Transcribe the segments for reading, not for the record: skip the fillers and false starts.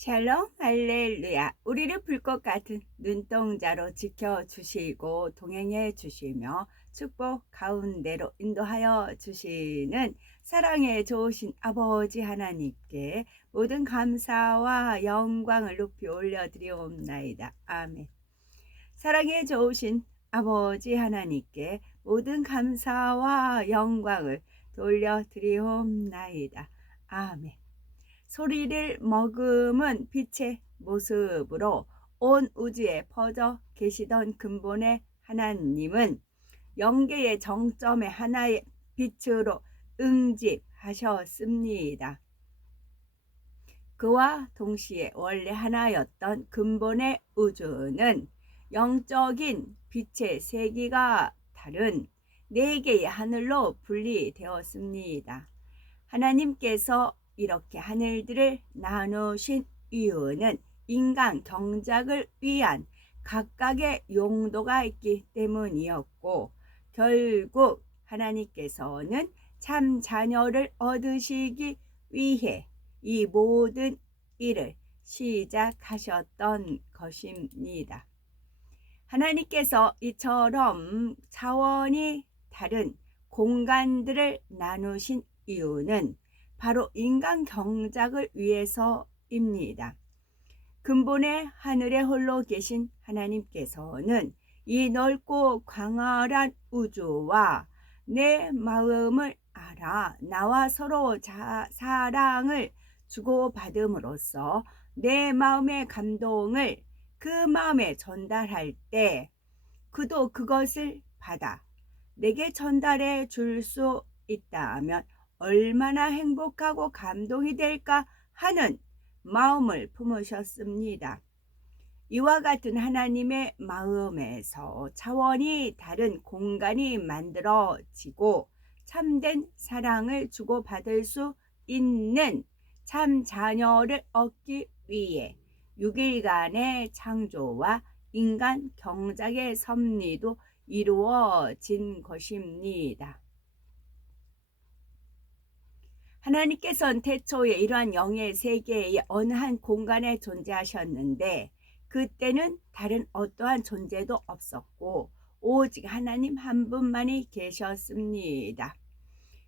샬롬 할렐루야. 우리를 불꽃 같은 눈동자로 지켜주시고 동행해 주시며 축복 가운데로 인도하여 주시는 사랑의 좋으신 아버지 하나님께 모든 감사와 영광을 높이 올려드리옵나이다. 아멘. 사랑의 좋으신 아버지 하나님께 모든 감사와 영광을 돌려드리옵나이다. 아멘. 소리를 머금은 빛의 모습으로 온 우주에 퍼져 계시던 근본의 하나님은 영계의 정점의 하나의 빛으로 응집하셨습니다. 그와 동시에 원래 하나였던 근본의 우주는 영적인 빛의 세기가 다른 네 개의 하늘로 분리되었습니다. 하나님께서 이렇게 하늘들을 나누신 이유는 인간 경작을 위한 각각의 용도가 있기 때문이었고, 결국 하나님께서는 참 자녀를 얻으시기 위해 이 모든 일을 시작하셨던 것입니다. 하나님께서 이처럼 차원이 다른 공간들을 나누신 이유는 바로 인간 경작을 위해서입니다. 근본의 하늘에 홀로 계신 하나님께서는 이 넓고 광활한 우주와 내 마음을 알아 나와 서로 사랑을 주고받음으로써 내 마음의 감동을 그 마음에 전달할 때 그도 그것을 받아 내게 전달해 줄 수 있다면 얼마나 행복하고 감동이 될까 하는 마음을 품으셨습니다. 이와 같은 하나님의 마음에서 차원이 다른 공간이 만들어지고 참된 사랑을 주고받을 수 있는 참 자녀를 얻기 위해 6일간의 창조와 인간 경작의 섭리도 이루어진 것입니다. 하나님께서는 태초에 이러한 영의 세계의 어느 한 공간에 존재하셨는데 그때는 다른 어떠한 존재도 없었고 오직 하나님 한 분만이 계셨습니다.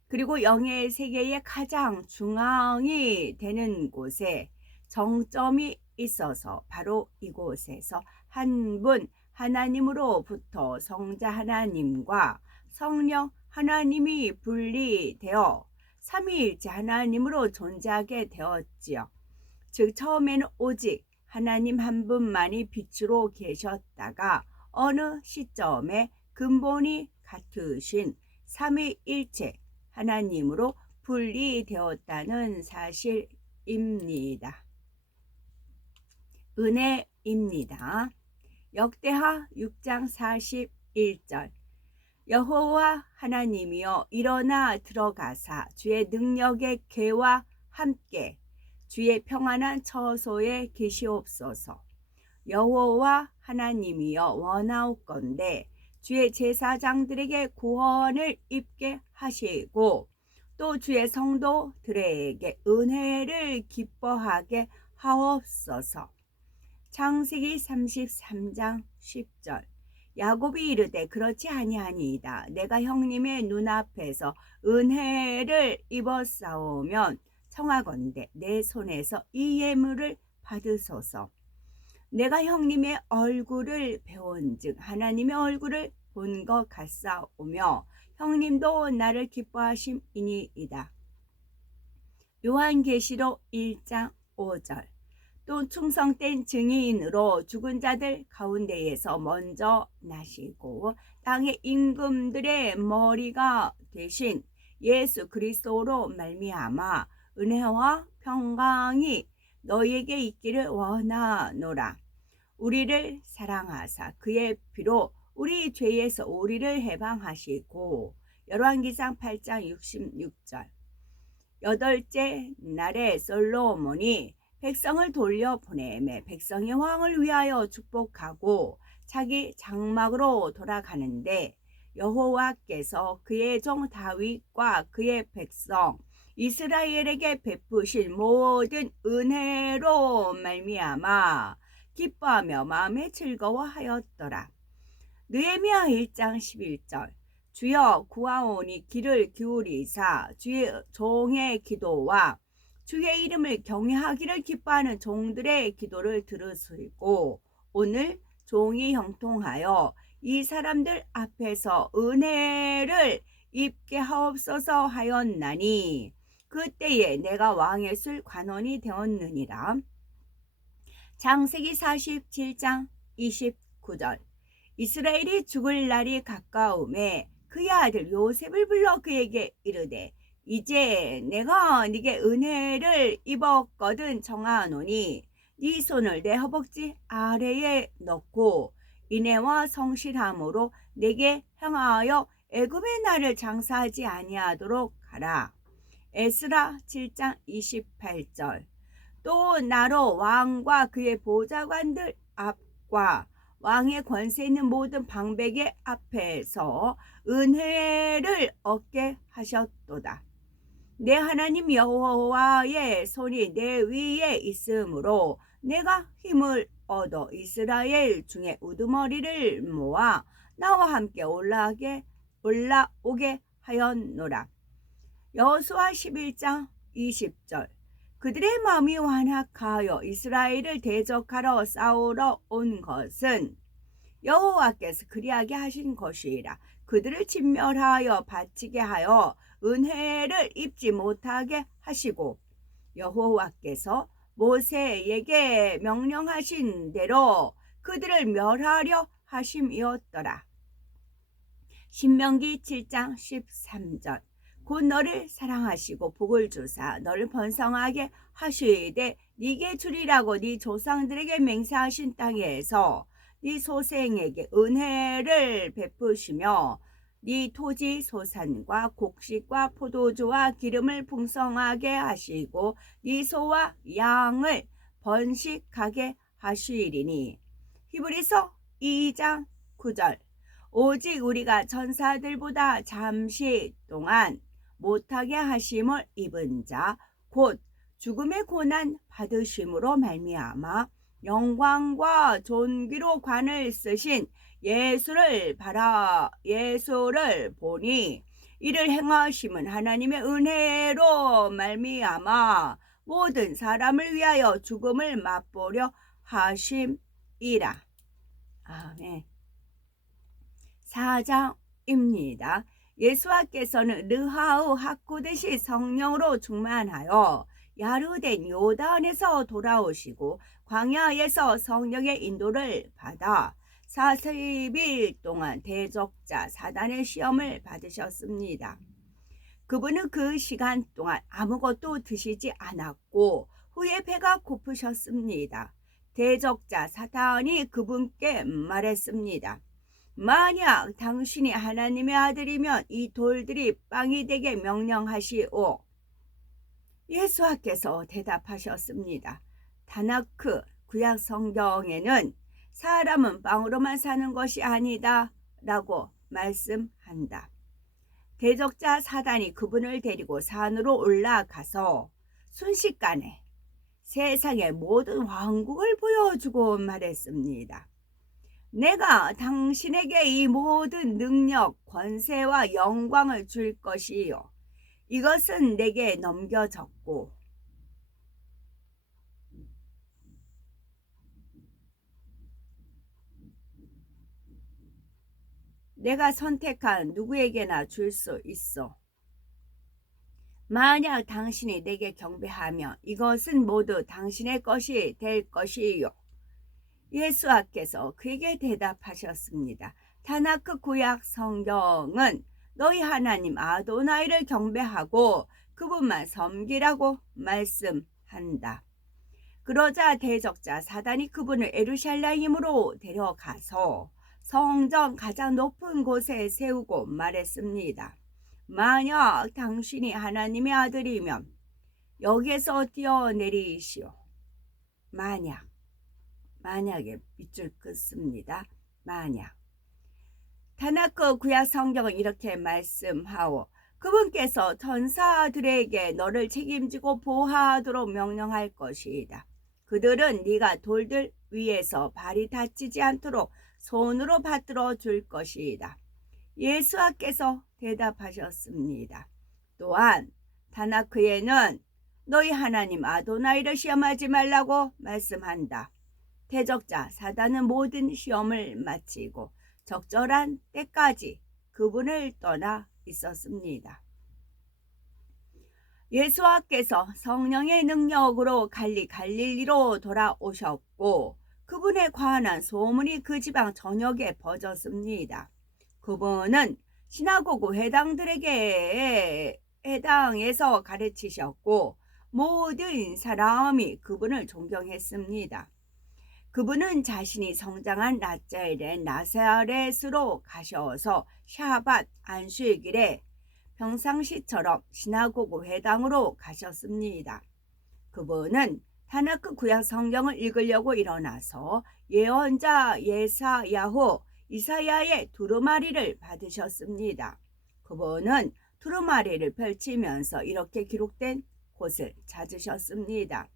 그리고 영의 세계의 가장 중앙이 되는 곳에 정점이 있어서 바로 이곳에서 한 분 하나님으로부터 성자 하나님과 성령 하나님이 분리되어 삼위일체 하나님으로 존재하게 되었지요. 즉 처음에는 오직 하나님 한 분만이 빛으로 계셨다가 어느 시점에 근본이 같으신 삼위일체 하나님으로 분리되었다는 사실입니다. 은혜입니다. 역대하 6장 41절 여호와 하나님이여 일어나 들어가사 주의 능력의 궤와 함께 주의 평안한 처소에 계시옵소서. 여호와 하나님이여 원하옵건대 주의 제사장들에게 구원을 입게 하시고 또 주의 성도들에게 은혜를 기뻐하게 하옵소서. 창세기 33장 10절 야곱이 이르되 그렇지 아니하니이다. 내가 형님의 눈앞에서 은혜를 입었사오면 청하건대 내 손에서 이 예물을 받으소서. 내가 형님의 얼굴을 배운즉 하나님의 얼굴을 본 것 같사오며 형님도 나를 기뻐하심이니이다. 요한계시록 1장 5절 또 충성된 증인으로 죽은 자들 가운데에서 먼저 나시고 땅의 임금들의 머리가 되신 예수 그리스도로 말미암아 은혜와 평강이 너희에게 있기를 원하노라. 우리를 사랑하사 그의 피로 우리 죄에서 우리를 해방하시고 열왕기상 8장 66절 여덟째 날에 솔로몬이 백성을 돌려보내매 백성의 왕을 위하여 축복하고 자기 장막으로 돌아가는데 여호와께서 그의 종 다윗과 그의 백성 이스라엘에게 베푸신 모든 은혜로 말미암아 기뻐하며 마음에 즐거워하였더라. 느헤미야 1장 11절. 주여 구하오니 귀를 기울이사 주의 종의 기도와 주의 이름을 경외하기를 기뻐하는 종들의 기도를 들으시고 오늘 종이 형통하여 이 사람들 앞에서 은혜를 입게 하옵소서 하였나니 그때에 내가 왕의 술 관원이 되었느니라. 창세기 47장 29절. 이스라엘이 죽을 날이 가까움에 그의 아들 요셉을 불러 그에게 이르되 이제 내가 네게 은혜를 입었거든 정하노니 네 손을 내 허벅지 아래에 넣고 인애와 성실함으로 내게 향하여 애굽의 나를 장사하지 아니하도록 하라. 에스라 7장 28절. 또 나로 왕과 그의 보좌관들 앞과 왕의 권세 있는 모든 방백의 앞에서 은혜를 얻게 하셨도다. 내 하나님 여호와의 손이 내 위에 있으므로 내가 힘을 얻어 이스라엘 중에 우두머리를 모아 나와 함께 올라오게 하였노라. 여호수아 11장 20절. 그들의 마음이 완악하여 이스라엘을 대적하러 싸우러 온 것은 여호와께서 그리하게 하신 것이라. 그들을 진멸하여 바치게 하여 은혜를 입지 못하게 하시고 여호와께서 모세에게 명령하신 대로 그들을 멸하려 하심이었더라. 신명기 7장 13절. 곧 너를 사랑하시고 복을 주사 너를 번성하게 하시되 네게 주리라고 네 조상들에게 맹세하신 땅에서 네 소생에게 은혜를 베푸시며 네 토지 소산과 곡식과 포도주와 기름을 풍성하게 하시고 네 소와 양을 번식하게 하시리니. 히브리서 2장 9절. 오직 우리가 천사들보다 잠시 동안 못하게 하심을 입은 자 곧 죽음의 고난 받으심으로 말미암아 영광과 존귀로 관을 쓰신 예수를 보니 이를 행하심은 하나님의 은혜로 말미암아 모든 사람을 위하여 죽음을 맛보려 하심이라. 아멘. 4장입니다. 예수께서는 르하우 학구듯이 성령으로 충만하여 야르된 요단에서 돌아오시고 광야에서 성령의 인도를 받아 40일 동안 대적자 사단의 시험을 받으셨습니다. 그분은 그 시간 동안 아무것도 드시지 않았고 후에 배가 고프셨습니다. 대적자 사단이 그분께 말했습니다. 만약 당신이 하나님의 아들이면 이 돌들이 빵이 되게 명령하시오. 예수께서 대답하셨습니다. 다나크 구약 성경에는 사람은 빵으로만 사는 것이 아니다 라고 말씀한다. 대적자 사단이 그분을 데리고 산으로 올라가서 순식간에 세상의 모든 왕국을 보여주고 말했습니다. 내가 당신에게 이 모든 능력, 권세와 영광을 줄 것이요. 이것은 내게 넘겨졌고 내가 선택한 누구에게나 줄 수 있어. 만약 당신이 내게 경배하면 이것은 모두 당신의 것이 될 것이요. 예수께서 그에게 대답하셨습니다. 다나크 구약 성경은 너희 하나님 아도나이를 경배하고 그분만 섬기라고 말씀한다. 그러자 대적자 사단이 그분을 예루살렘으로 데려가서 성전 가장 높은 곳에 세우고 말했습니다. 만약 당신이 하나님의 아들이면 여기에서 뛰어내리시오. 만약에 밑줄 긋습니다. 만약. 다나크 구약 성경은 이렇게 말씀하오. 그분께서 천사들에게 너를 책임지고 보호하도록 명령할 것이다. 그들은 네가 돌들 위에서 발이 다치지 않도록 손으로 받들어 줄 것이다. 예수께서 대답하셨습니다. 또한 다나크에는 너희 하나님 아도나이를 시험하지 말라고 말씀한다. 대적자 사단은 모든 시험을 마치고 적절한 때까지 그분을 떠나 있었습니다. 예수께서 성령의 능력으로 갈릴리로 돌아오셨고 그분에 관한 소문이 그 지방 전역에 퍼졌습니다. 그분은 시나고그 회당에서 가르치셨고 모든 사람이 그분을 존경했습니다. 그분은 자신이 성장한 나사렛으로 가셔서 샤밧 안식일에 평상시처럼 시나고그 회당으로 가셨습니다. 그분은 타나크 구약 성경을 읽으려고 일어나서 예언자 이사야의 두루마리를 받으셨습니다. 그분은 두루마리를 펼치면서 이렇게 기록된 곳을 찾으셨습니다.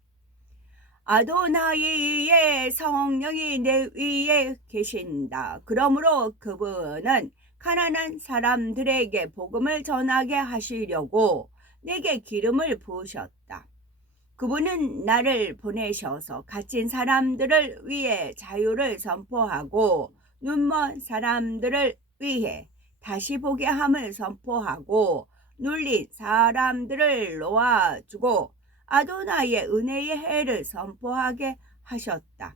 아도나이의 성령이 내 위에 계신다. 그러므로 그분은 가난한 사람들에게 복음을 전하게 하시려고 내게 기름을 부으셨다. 그분은 나를 보내셔서 갇힌 사람들을 위해 자유를 선포하고 눈먼 사람들을 위해 다시 보게 함을 선포하고 눌린 사람들을 놓아주고 아도나이의 은혜의 해를 선포하게 하셨다.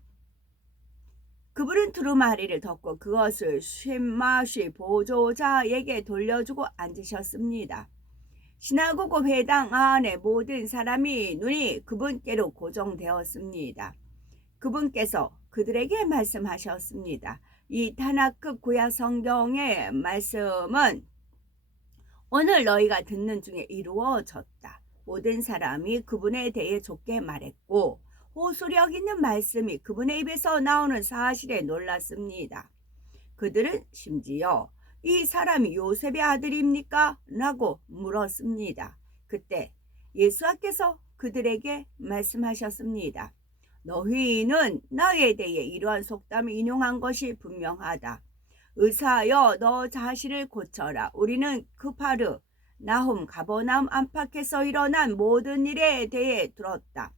그분은 두루마리를 덮고 그것을 쉰맛이 보조자에게 돌려주고 앉으셨습니다. 시나고그 회당 안에 모든 사람이 눈이 그분께로 고정되었습니다. 그분께서 그들에게 말씀하셨습니다. 이 타나크 구약 성경의 말씀은 오늘 너희가 듣는 중에 이루어졌다. 모든 사람이 그분에 대해 좋게 말했고 호소력 있는 말씀이 그분의 입에서 나오는 사실에 놀랐습니다. 그들은 심지어 이 사람이 요셉의 아들입니까? 라고 물었습니다. 그때 예수께서 그들에게 말씀하셨습니다. 너희는 나에 대해 이러한 속담을 인용한 것이 분명하다. 의사여 너 자신을 고쳐라. 우리는 크파르 나훔 가버나움 안팎에서 일어난 모든 일에 대해 들었다.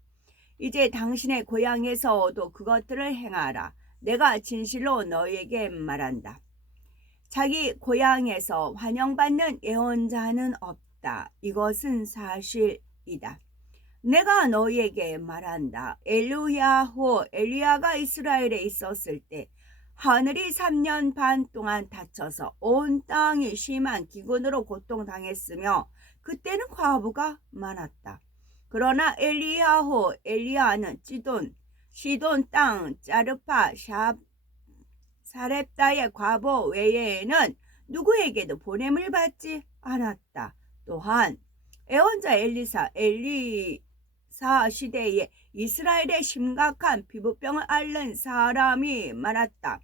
이제 당신의 고향에서도 그것들을 행하라. 내가 진실로 너에게 말한다. 자기 고향에서 환영받는 예언자는 없다. 이것은 사실이다. 내가 너희에게 말한다. 엘리야가 이스라엘에 있었을 때 하늘이 3년 반 동안 닫혀서 온 땅이 심한 기근으로 고통당했으며 그때는 과부가 많았다. 그러나 엘리야는 시돈 땅 짜르파 사렙다의 과부 외에는 누구에게도 보냄을 받지 않았다. 또한 예언자 엘리사 시대에 이스라엘의 심각한 피부병을 앓는 사람이 많았다.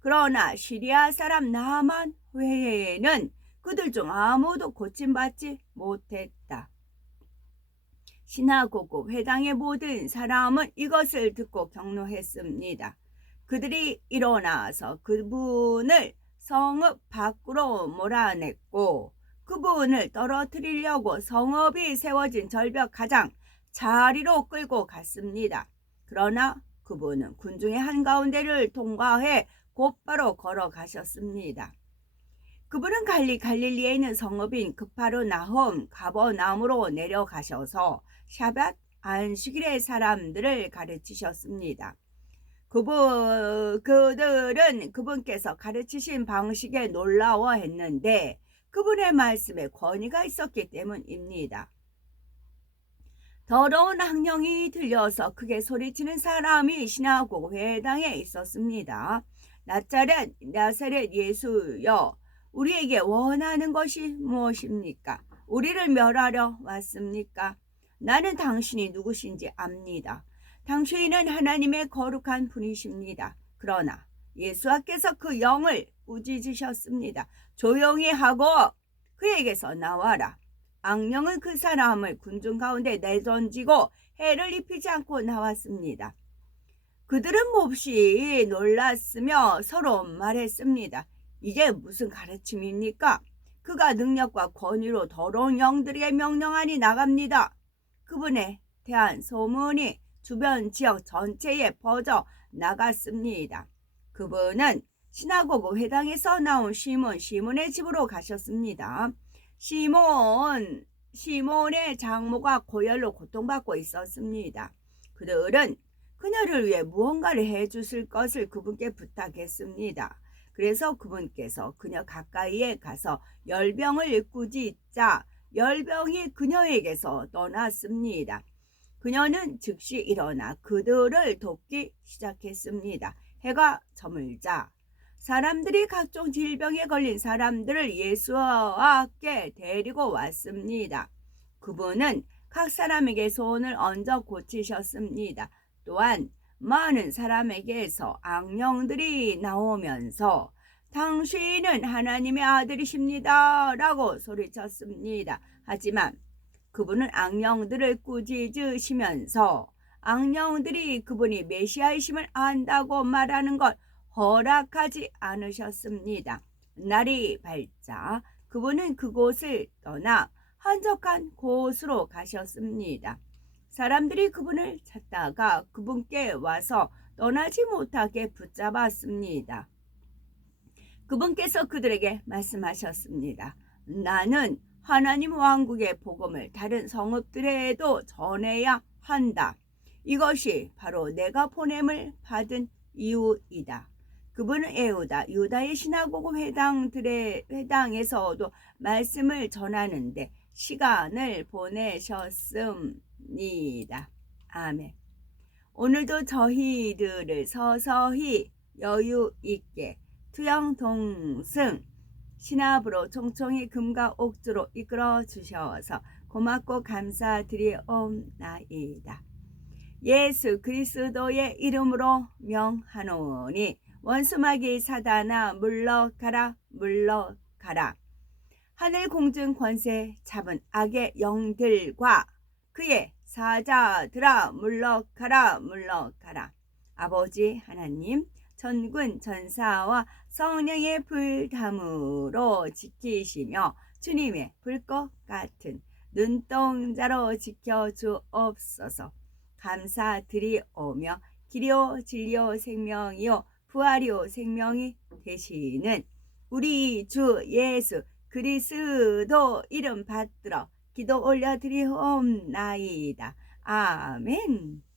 그러나 시리아 사람 나만 외에는 그들 중 아무도 고침받지 못했다. 시나고그 회당의 모든 사람은 이것을 듣고 경노했습니다. 그들이 일어나서 그분을 성읍 밖으로 몰아냈고 그분을 떨어뜨리려고 성읍이 세워진 절벽 가장 자리로 끌고 갔습니다. 그러나 그분은 군중의 한가운데를 통과해 곧바로 걸어가셨습니다. 그분은 갈릴리에 있는 성읍인 그파르나홈 가버나움으로 내려가셔서 샤밧 안식일의 사람들을 가르치셨습니다. 그들은 그분께서 가르치신 방식에 놀라워했는데 그분의 말씀에 권위가 있었기 때문입니다. 더러운 악령이 들려서 크게 소리치는 사람이 시나고그 회당에 있었습니다. 나사렛 예수여, 우리에게 원하는 것이 무엇입니까? 우리를 멸하려 왔습니까? 나는 당신이 누구신지 압니다. 당신은 하나님의 거룩한 분이십니다. 그러나 예수께서 그 영을 꾸짖으셨습니다. 조용히 하고 그에게서 나와라. 악령은 그 사람을 군중 가운데 내던지고 해를 입히지 않고 나왔습니다. 그들은 몹시 놀랐으며 서로 말했습니다. 이게 무슨 가르침입니까? 그가 능력과 권위로 더러운 영들에게 명령하니 나갑니다. 그분에 대한 소문이 주변 지역 전체에 퍼져 나갔습니다. 그분은 시나고그 회당에서 나온 시몬의 집으로 가셨습니다. 시몬의 장모가 고열로 고통받고 있었습니다. 그들은 그녀를 위해 무언가를 해주실 것을 그분께 부탁했습니다. 그래서 그분께서 그녀 가까이에 가서 열병을 꾸짖자 열병이 그녀에게서 떠났습니다. 그녀는 즉시 일어나 그들을 돕기 시작했습니다. 해가 저물자 사람들이 각종 질병에 걸린 사람들을 예수와 함께 데리고 왔습니다. 그분은 각 사람에게 손을 얹어 고치셨습니다. 또한 많은 사람에게서 악령들이 나오면서 당신은 하나님의 아들이십니다 라고 소리쳤습니다. 하지만 그분은 악령들을 꾸짖으시면서 악령들이 그분이 메시아이심을 안다고 말하는 걸 허락하지 않으셨습니다. 날이 밝자 그분은 그곳을 떠나 한적한 곳으로 가셨습니다. 사람들이 그분을 찾다가 그분께 와서 떠나지 못하게 붙잡았습니다. 그분께서 그들에게 말씀하셨습니다. 나는 하나님 왕국의 복음을 다른 성읍들에도 전해야 한다. 이것이 바로 내가 보냄을 받은 이유이다. 그분은 유다의 시나고그 회당에서도 말씀을 전하는데 시간을 보내셨습니다. 아멘. 오늘도 저희들을 서서히 여유 있게 투영동승 신압으로 총총히 금과 옥주로 이끌어 주셔서 고맙고 감사드리옵나이다. 예수 그리스도의 이름으로 명하노니 원수마귀 사단아 물러가라 물러가라. 하늘 공중 권세 잡은 악의 영들과 그의 사자들아 물러가라 물러가라. 아버지 하나님 전군 전사와 성령의 불담으로 지키시며 주님의 불꽃 같은 눈동자로 지켜주옵소서. 감사드리오며 길이요 진리요 생명이요 부활이요 생명이 되시는 우리 주 예수 그리스도 이름 받들어 기도 올려드리옵나이다. 아멘.